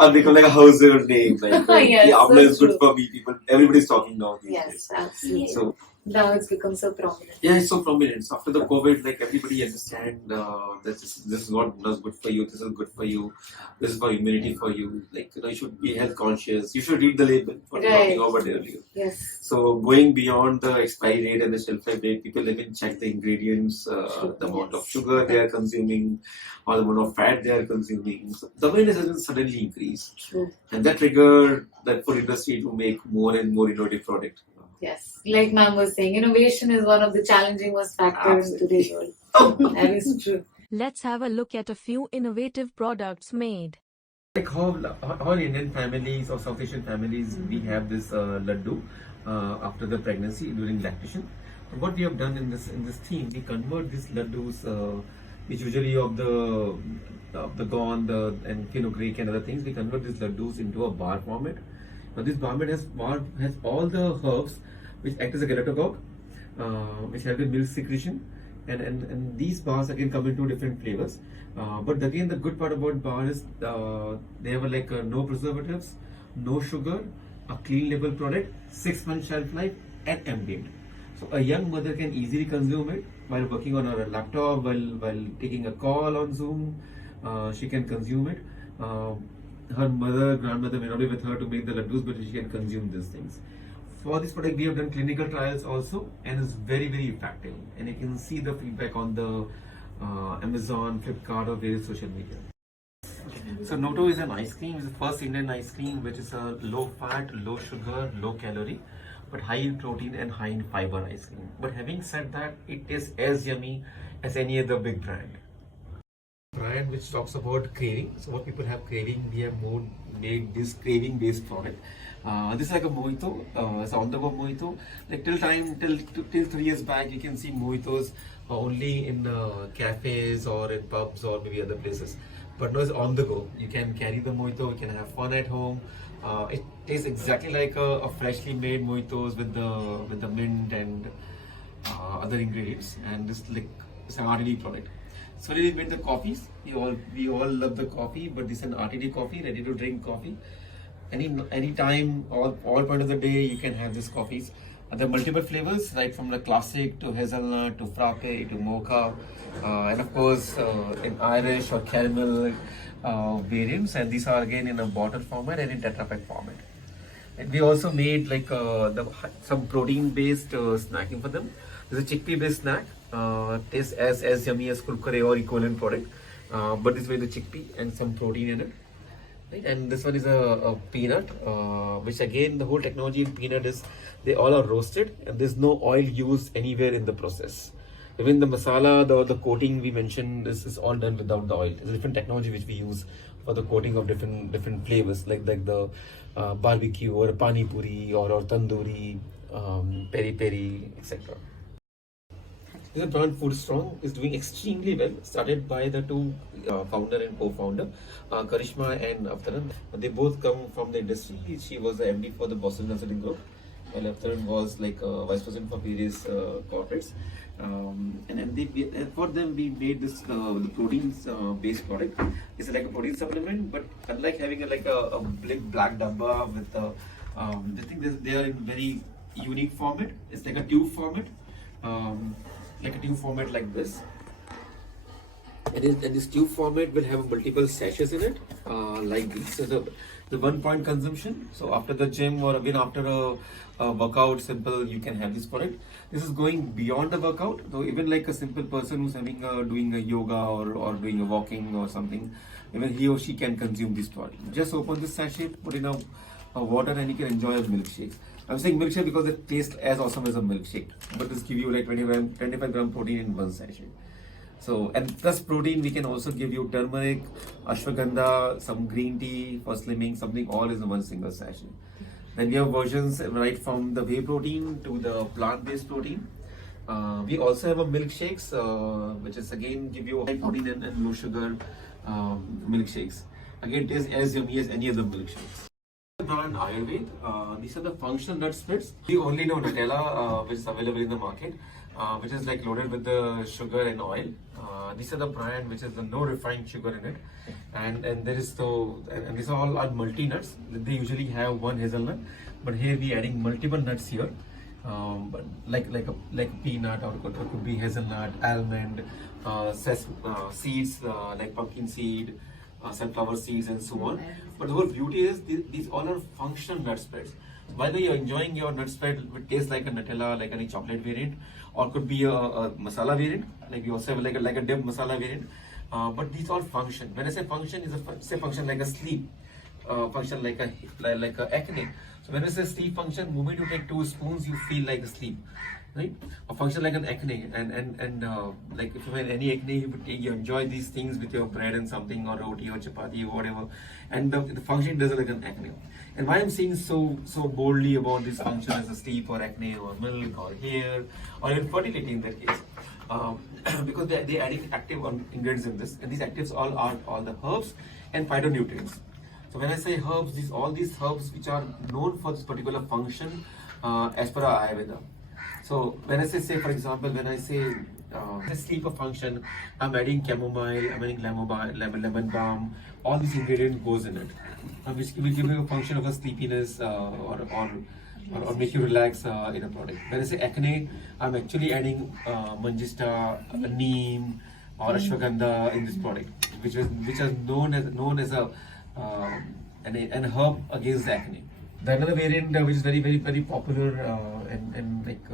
I'll become like a household name. Like Yes, the amla so is good true. for me. People, everybody's talking now these Yes, days. absolutely. So Now it's become so prominent. yeah, it's so prominent. So after the COVID, like everybody understand that this is not good for you. This is good for you. This is for immunity for you. Like you should be health conscious. You should read the label. What we're Right. talking about earlier. Yes. So going beyond the expiry date and the shelf life date, people even check the ingredients, the amount of sugar they are consuming, or the amount of fat they are consuming. So the awareness has been suddenly increased, True. and that triggered that food industry to make more and more innovative product. Yes. Like ma'am was saying, innovation is one of the challenging most factors in Absolutely. today's world. That is true. Let's have a look at a few innovative products made. Like how Indian families or South Asian families we have this laddu after the pregnancy during lactation. But what we have done in this theme, we convert these laddus, which usually of the gone and fenugreek and other things, we convert these laddus into a bar format. Now this bar has all the herbs which act as a galactogog, which have the milk secretion, and these bars again come into different flavors. But again, the good part about bar is they have no preservatives, no sugar, a clean label product, 6 months shelf life, and ambient. So a young mother can easily consume it while working on her laptop, while taking a call on Zoom. She can consume it. Her grandmother may not be with her to make the laddus, but she can consume these things. For this product, we have done clinical trials also, and it's very, very effective. And you can see the feedback on the Amazon, Flipkart, or various social media. So Noto is an ice cream. It's the first Indian ice cream which is a low fat, low sugar, low calorie, but high in protein and high in fiber ice cream. But having said that, it tastes as yummy as any other big brand. Brand which talks about craving. So what people have craving, we have made this craving based product. This is like a mojito. It's on the go mojito. Like till 3 years back, you can see mojitos only in cafes or in pubs or maybe other places. But now it's on the go. You can carry the mojito. You can have fun at home. It tastes exactly like a freshly made mojitos with the mint and other ingredients. And it's an RTD product. So we made the coffees. We all love the coffee, but this is an RTD coffee, ready to drink coffee. Any time, all point of the day, you can have these coffees. There are multiple flavors, right from the classic to hazelnut to frappe to mocha, and of course in Irish or caramel variants. And these are again in a bottle format and in Tetra Pak format. And we also made like some protein-based snacking for them. There's a chickpea-based snack. Tastes as yummy as kurkure or equivalent product, but this way the chickpea and some protein in it. Right? And this one is a peanut, which again the whole technology in peanut is they all are roasted and there's no oil used anywhere in the process. Even the masala, the coating we mentioned, this is all done without the oil. It's a different technology which we use for the coating of different flavors, like the barbecue or pani puri or tandoori, peri peri, etc. This brand Food Strong is doing extremely well. Started by the two founder and co-founder, Karishma and Avtaran. They both come from the industry. She was the MD for the Boston Consulting Group, while Avtaran was like vice president for various corporates. And for them we made this the proteins based product. It's like a protein supplement, but unlike having a big black dabba with I think they are in very unique format. It's like a tube format. Like a tube format like this. And this tube format will have multiple sachets in it, like this. So the 1 point consumption. So after the gym or even after a workout, simple, you can have this product. This is going beyond the workout. So even like a simple person who's having doing a yoga or doing a walking or something, even he or she can consume this product. Just open this sachet, put in a water, and you can enjoy a milkshake. I'm saying milkshake because it tastes as awesome as a milkshake, but this give you like 25 gram protein in one sachet. So, and plus protein, we can also give you turmeric, ashwagandha, some green tea for slimming, something all is in one single sachet. Then we have versions right from the whey protein to the plant-based protein. We also have a milkshakes, which is again give you high protein and low sugar milkshakes. Again, tastes as yummy as any other milkshakes. Brand Ayurved. These are the functional nut spreads. We only know Nutella, which is available in the market, which is like loaded with the sugar and oil. These are the brand which is the no refined sugar in it, and there is and these all are multi nuts. They usually have one hazelnut, but here we adding multiple nuts here, but like a peanut or it could be hazelnut, almond, seeds like pumpkin seed. Sunflower seeds and so on. But the whole beauty is these all are functional nut spreads. Whether you're enjoying your nut spread, it tastes like a Nutella, like any chocolate variant, or could be a masala variant, like we also have like a dip masala variant. But these all function. When I say function, is say function like a sleep, function like a acne. So when I say sleep function, moment you take 2 spoons, you feel like a sleep. Right? A function like an acne, and like if you have any acne, you enjoy these things with your bread and something or roti or chapati or whatever, and the function doesn't like an acne. And why I'm saying so boldly about this function as a sleep or acne or milk or hair or even fertility in that case, because they're adding active ingredients in this, and these actives all are all the herbs and phytonutrients. So when I say herbs, all these herbs which are known for this particular function as per our Ayurveda. So when I say for example, when I say sleep of function, I'm adding chamomile, I'm adding lemon balm, all these ingredients goes in it, which will give you a function of a sleepiness or make you relax in a product. When I say acne, I'm actually adding mangista, neem or ashwagandha in this product, which is known as an herb against acne. The another variant which is very popular and like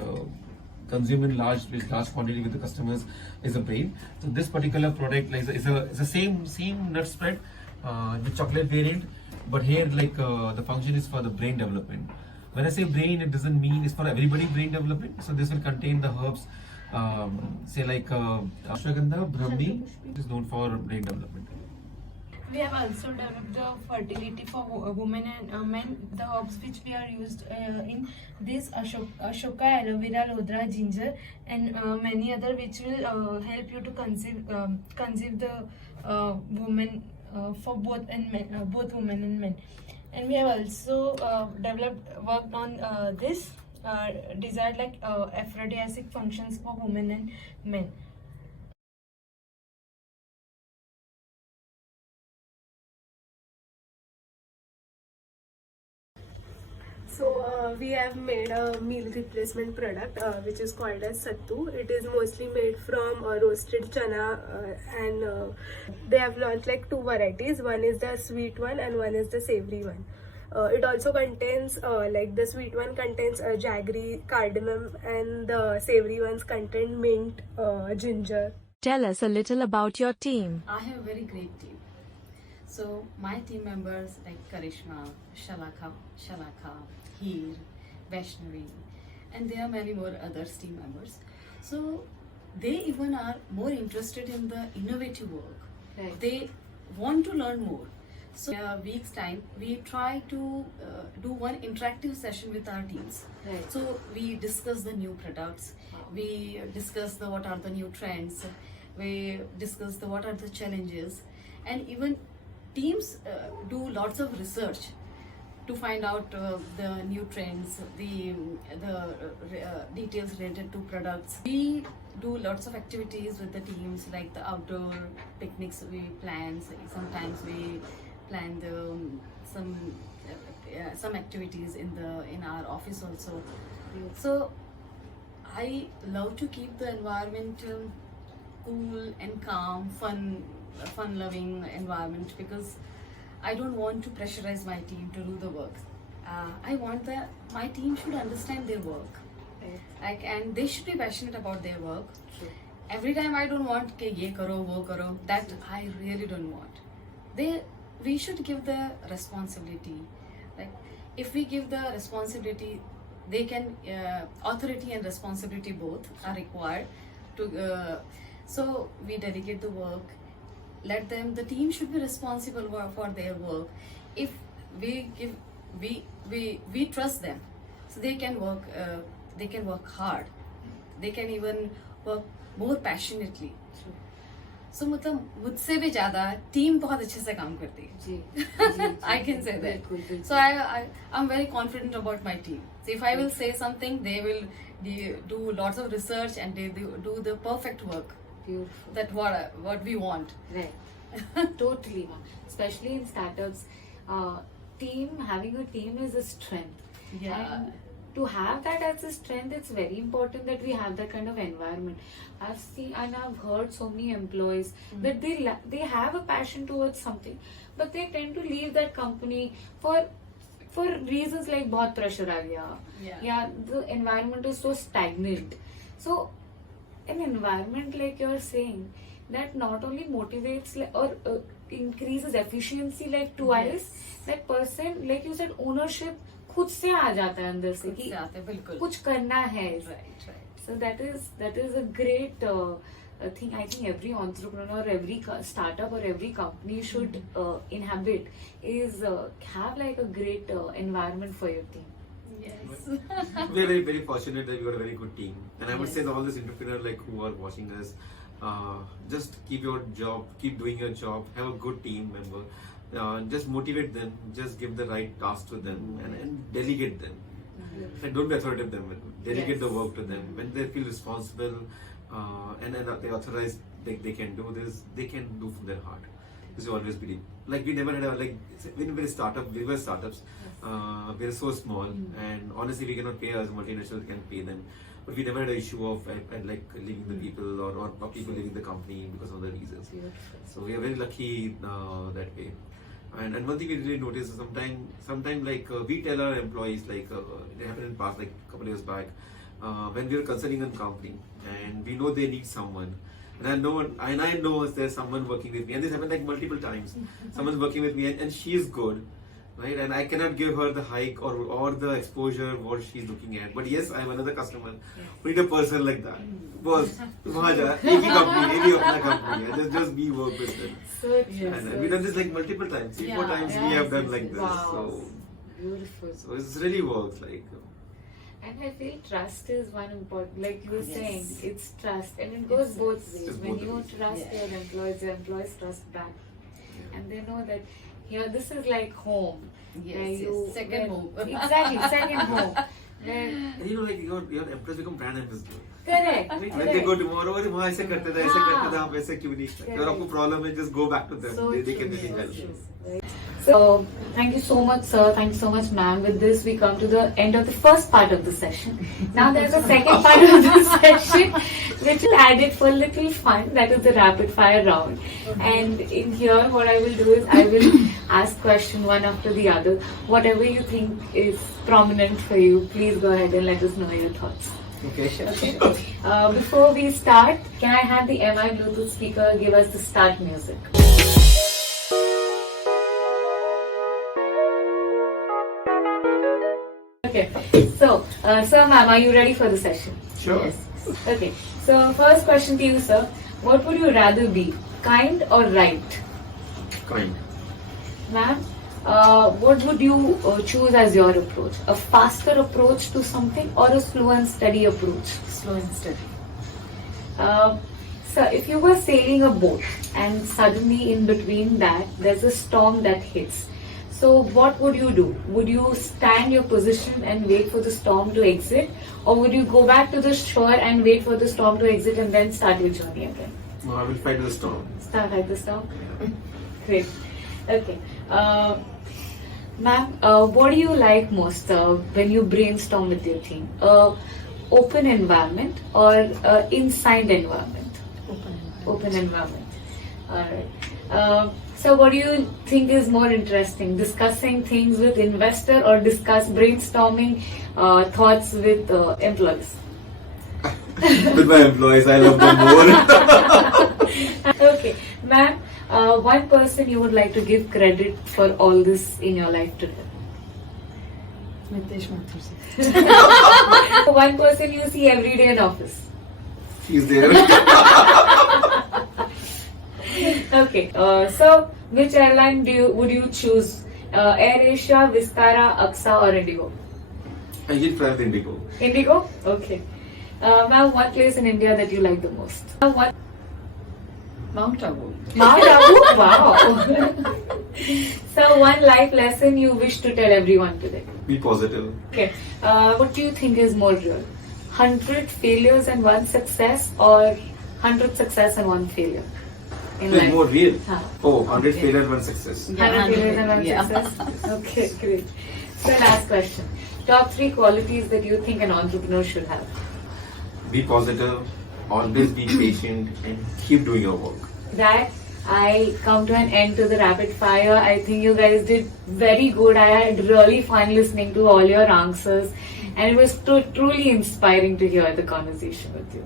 consumed in large quantity with the customers is a brain. So this particular product like is a same nut spread with chocolate variant, but here like the function is for the brain development. When I say brain, it doesn't mean it's for everybody brain development. So this will contain the herbs, say like ashwagandha, brahmi, which is known for brain development. We have also developed the fertility for women and men. The herbs which we are used in this ashoka, aloe vera, lodra, ginger, and many other which will help you to conceive the woman for both women and men. And we have also worked on this desired like aphrodisiac functions for women and men. So we have made a meal replacement product which is called as Sattu. It is mostly made from roasted chana and they have launched like two varieties. One is the sweet one and one is the savory one. It also contains like the sweet one contains jaggery, cardamom, and the savory ones contain mint, ginger. Tell us a little about your team. I have a very great team. So my team members like Karishma, Shalaka, Heer, Vaishnavi, and there are many more other team members. So they even are more interested in the innovative work. Right. They want to learn more. So in a week's time, we try to do one interactive session with our teams. Right. So we discuss the new products. We discuss what are the new trends. We discuss what are the challenges, and even teams do lots of research to find out the new trends, the details related to products. We do lots of activities with the teams, like the outdoor picnics we plan. Sometimes we plan some activities in our office also. So I love to keep the environment cool and calm, fun-loving environment, because I don't want to pressurize my team to do the work. I want my team should understand their work, like, and they should be passionate about their work. True. Every time I don't want ke ye karo, wo karo. That I really don't want. We should give the responsibility. Like, if we give the responsibility, they can authority and responsibility both are required to. So we delegate the work. Let them. The team should be responsible for their work. If we trust them, so they can work. They can work hard. They can even work more passionately. So मतलब मुझसे भी ज़्यादा team बहुत अच्छे से काम करती है. I can say that. So I'm very confident about my team. So if I will say something, they will do lots of research and they do the perfect work. Beautiful. That what we want. Right. Totally, ma'am. Especially in startups, having a team is a strength. Yeah. And to have that as a strength, it's very important that we have that kind of environment. I've seen and I've heard so many employees that they have a passion towards something, but they tend to leave that company for reasons like बहुत pressure आ गया. Yeah, the environment is so stagnant. So an environment like you're saying that not only motivates or increases efficiency like twice, that person, like you said, ownership खुद से आ जाता है अंदर से कि कुछ करना है. Right. So that is a great thing. I think every entrepreneur, every startup or every company should inhabit is have like a great environment for your team. Yes. We are very, very fortunate that we got a very good team, and I would say that all these entrepreneurs like who are watching us, just keep your job, keep doing your job, have a good team member. Just motivate them, just give the right task to them, and delegate them. And don't be authoritative them. Delegate the work to them. When they feel responsible and they authorize they can do this, they can do from their heart. This is always believe. Like we never had when we were startups, we were so small, and honestly we cannot pay as multinationals can pay them. But we never had an issue of like leaving the people or people leaving the company because of the reasons. So we are very lucky that way. And one thing we really notice is sometimes like we tell our employees, like it happened in the past, like a couple of years back, when we were consulting a company and we know they need someone, and I know there's someone working with me, and this happened like multiple times. Someone's working with me and she is good, right? And I cannot give her the hike or the exposure what she's looking at. But yes, I have another customer who need a person like that. Boss, वहाँ जा, एक ही company, एक ही अपना company है. Just be work with them. So true. And we've done this like multiple times. 3-4 times we have done like this. Wow. So Beautiful. So it's really works like. And I feel trust is one important, like you were saying, it's trust, and it goes both ways. When you trust your employees trust back, and they know that here this is like home. Second home. Exactly, second home. And you know, like your employees become brand ambassadors. Correct. When they go tomorrow, अरे वहाँ ऐसे करते थे, आप ऐसे क्यों नहीं करते? अगर आपको problem है, just go back to them. So they can true, help. Right. So, thank you so much, sir. Thank you so much, ma'am. With this, we come to the end of the first part of the session. Now, there's a second part of the session which is added for a little fun. That is the rapid fire round. And in here, what I will do is I will ask question one after the other. Whatever you think is prominent for you, please go ahead and let us know your thoughts. Okay, sure. Okay. Before we start, can I have the MI Bluetooth speaker give us the start music? Okay. So, sir, ma'am, are you ready for the session? Sure. Okay. So, first question to you, sir. What would you rather be, kind or right? Kind. Ma'am, what would you choose as your approach? A faster approach to something or a slow and steady approach? Slow and steady. Sir, if you were sailing a boat and suddenly in between that there's a storm that hits, so what would you do? Would you stand your position and wait for the storm to exit, or would you go back to the shore and wait for the storm to exit and then start your journey again? No, I will fight the storm. Start at the storm? Great. Okay. Ma'am, what do you like most when you brainstorm with your team? Open environment or inside environment? Open environment. Alright. So what do you think is more interesting? Discussing things with investor or brainstorming thoughts with employees? With my employees, I love them more. Okay. Ma'am, one person you would like to give credit for all this in your life today? Ritesh, Mathur. One person you see every day in office. He's there. Okay. So, which airline would you choose? Air Asia, Vistara, AXA, or Indigo? I did fly with Indigo. Indigo. Okay. Ma'am, one place in India that you like the most? What? Mount Abu. Mount Abu. Wow. So, one life lesson you wish to tell everyone today? Be positive. Okay. What do you think is more real? 100 failures and one success, or 100 success and one failure in It's life? more real. Huh. Oh, 100 failure, 1 success. 100 failures and one Yeah. success? Okay, great. So, last question. Top 3 qualities that you think an entrepreneur should have? Be positive, always be patient, and keep doing your work. That I come to an end to the rapid fire. I think you guys did very good. I had really fun listening to all your answers, and it was truly inspiring to hear the conversation with you.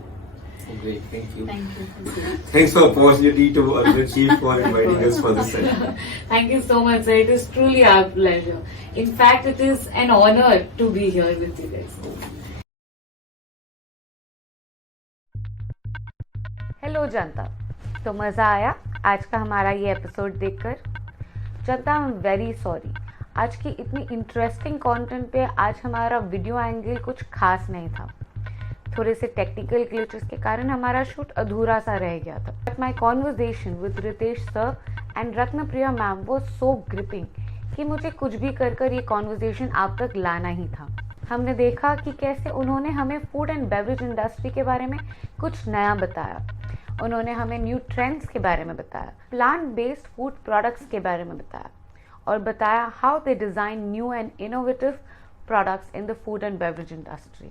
Oh, great, thank you. Thank you. Thanks for the opportunity to the chief for inviting us for this session. Thank you so much, sir. It is truly our pleasure. In fact, it is an honor to be here with you guys. Hello जनता, तो मज़ा आया आज का हमारा ये episode देखकर? जनता, I am very sorry, आज की इतनी इंटरेस्टिंग कंटेंट पे आज हमारा वीडियो एंगल कुछ खास नहीं था. थोड़े से टेक्निकल ग्लिचेस के कारण हमारा शूट अधूरा सा रह गया था. But my conversation with Ritesh sir and Ratnapriya ma'am was so gripping कि मुझे कुछ भी कर ये कॉन्वर्जेशन आप तक लाना ही था. हमने देखा कि कैसे उन्होंने हमें फूड एंड बेवरेज इंडस्ट्री के बारे में कुछ नया बताया. उन्होंने हमें न्यू ट्रेंड्स के बारे में बताया, प्लांट बेस्ड फूड प्रोडक्ट्स के बारे में बताया, और बताया how they design new and innovative products in the food and beverage industry.